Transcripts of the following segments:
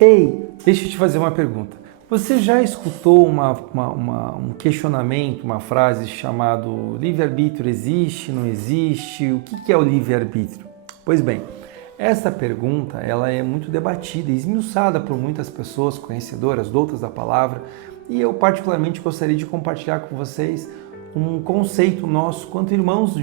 Ei, deixa eu te fazer uma pergunta. Você já escutou um questionamento, uma frase chamado livre-arbítrio existe, não existe? O que é o livre-arbítrio? Pois bem, essa pergunta ela é muito debatida e esmiuçada por muitas pessoas conhecedoras, doutas da palavra, e eu particularmente gostaria de compartilhar com vocês um conceito nosso quanto irmãos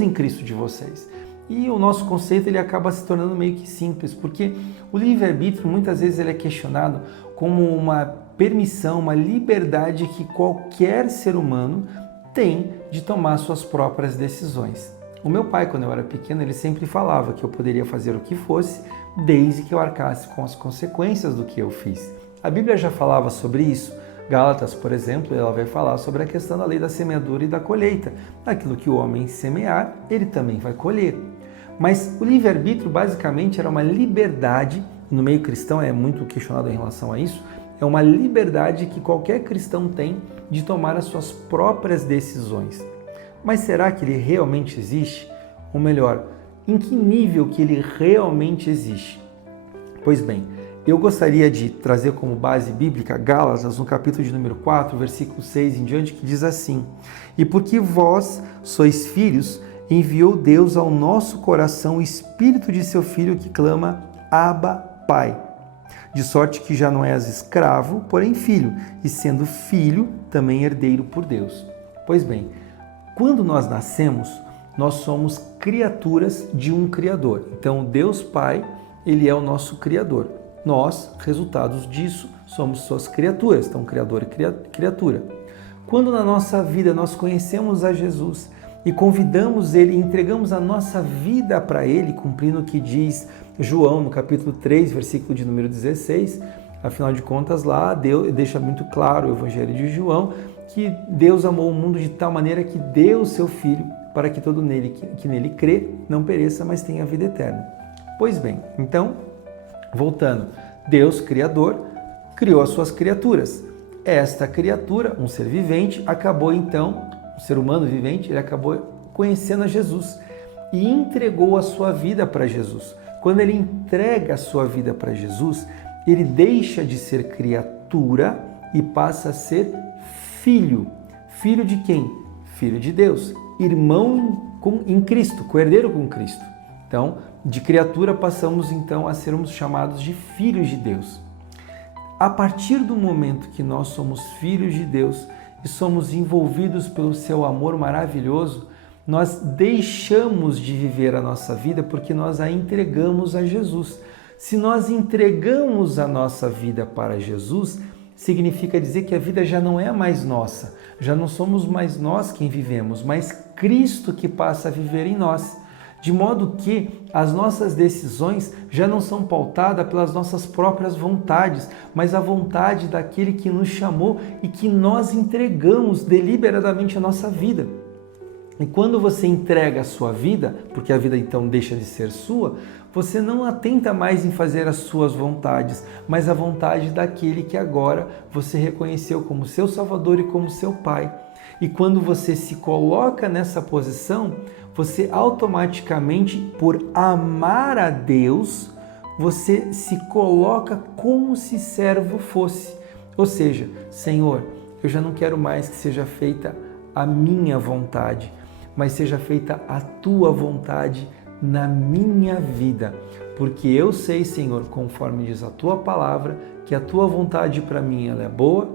em Cristo de vocês. E o nosso conceito ele acaba se tornando meio que simples, porque o livre-arbítrio muitas vezes ele é questionado como uma permissão, uma liberdade que qualquer ser humano tem de tomar suas próprias decisões. O meu pai, quando eu era pequeno, ele sempre falava que eu poderia fazer o que fosse, desde que eu arcasse com as consequências do que eu fiz. A Bíblia já falava sobre isso. Gálatas, por exemplo, ela vai falar sobre a questão da lei da semeadura e da colheita. Aquilo que o homem semear, ele também vai colher. Mas o livre-arbítrio basicamente era uma liberdade, no meio cristão é muito questionado em relação a isso, é uma liberdade que qualquer cristão tem de tomar as suas próprias decisões. Mas será que ele realmente existe? Ou melhor, em que nível que ele realmente existe? Pois bem, eu gostaria de trazer como base bíblica Gálatas, no capítulo de número 4, versículo 6 em diante, que diz assim: E porque vós sois filhos, enviou Deus ao nosso coração o Espírito de seu Filho que clama, Abba, Pai. De sorte que já não és escravo, porém filho, e sendo filho, também herdeiro por Deus. Pois bem, quando nós nascemos, nós somos criaturas de um Criador. Então, Deus Pai, Ele é o nosso Criador. Nós, resultados disso, somos suas criaturas. Então, Criador e criatura. Quando na nossa vida nós conhecemos a Jesus e convidamos Ele, entregamos a nossa vida para Ele, cumprindo o que diz João no capítulo 3, versículo de número 16, afinal de contas lá Deus deixa muito claro o Evangelho de João, que Deus amou o mundo de tal maneira que deu o seu Filho para que todo que nele crê não pereça, mas tenha vida eterna. Pois bem, então, voltando, Deus, Criador, criou as suas criaturas. Esta criatura, um ser vivente, acabou então, um ser humano vivente, ele acabou conhecendo a Jesus e entregou a sua vida para Jesus. Quando ele entrega a sua vida para Jesus, ele deixa de ser criatura e passa a ser filho. Filho de quem? Filho de Deus. Irmão em Cristo, co-herdeiro com Cristo. Então, de criatura passamos então a sermos chamados de filhos de Deus. A partir do momento que nós somos filhos de Deus e somos envolvidos pelo seu amor maravilhoso, nós deixamos de viver a nossa vida porque nós a entregamos a Jesus. Se nós entregamos a nossa vida para Jesus, significa dizer que a vida já não é mais nossa, já não somos mais nós quem vivemos, mas Cristo que passa a viver em nós. De modo que as nossas decisões já não são pautadas pelas nossas próprias vontades, mas a vontade daquele que nos chamou e que nós entregamos deliberadamente a nossa vida. E quando você entrega a sua vida, porque a vida então deixa de ser sua, você não atenta mais em fazer as suas vontades, mas a vontade daquele que agora você reconheceu como seu Salvador e como seu Pai. E quando você se coloca nessa posição, você automaticamente, por amar a Deus, você se coloca como se servo fosse. Ou seja, Senhor, eu já não quero mais que seja feita a minha vontade, mas seja feita a tua vontade na minha vida. Porque eu sei, Senhor, conforme diz a tua palavra, que a tua vontade para mim ela é boa,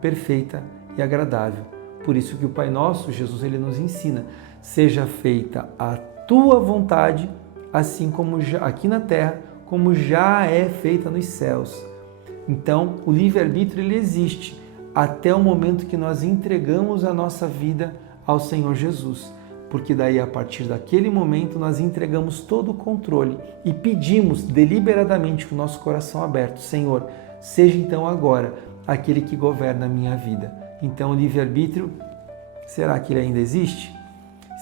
perfeita e agradável. Por isso que o Pai Nosso, Jesus, ele nos ensina, seja feita a tua vontade, assim como já, aqui na terra, como já é feita nos céus. Então, o livre-arbítrio ele existe até o momento que nós entregamos a nossa vida ao Senhor Jesus. Porque daí, a partir daquele momento, nós entregamos todo o controle e pedimos deliberadamente com o nosso coração aberto, Senhor, seja então agora aquele que governa a minha vida. Então, o livre-arbítrio, será que ele ainda existe?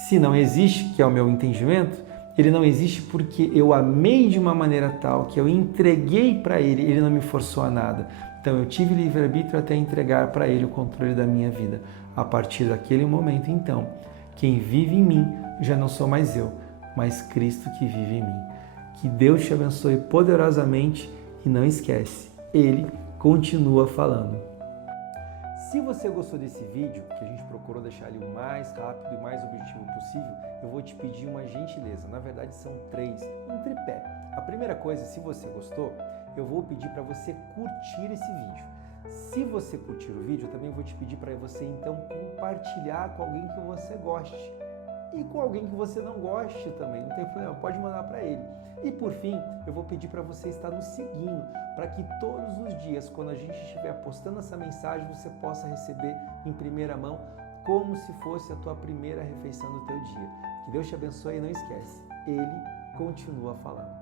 Se não existe, que é o meu entendimento, ele não existe porque eu amei de uma maneira tal que eu entreguei para ele, ele não me forçou a nada. Então, eu tive livre-arbítrio até entregar para ele o controle da minha vida. A partir daquele momento, então, quem vive em mim já não sou mais eu, mas Cristo que vive em mim. Que Deus te abençoe poderosamente E não esquece, ele continua falando. Se você gostou desse vídeo, que a gente procurou deixar ele o mais rápido e mais objetivo possível, eu vou te pedir uma gentileza. Na verdade, são 3, um tripé. A primeira coisa, se você gostou, eu vou pedir para você curtir esse vídeo. Se você curtir o vídeo, eu também vou te pedir para você, então, compartilhar com alguém que você goste. E com alguém que você não goste também, não tem problema, pode mandar para ele. E por fim, eu vou pedir para você estar nos seguindo, para que todos os dias, quando a gente estiver postando essa mensagem, você possa receber em primeira mão, como se fosse a tua primeira refeição do teu dia. Que Deus te abençoe e não esquece, Ele continua falando.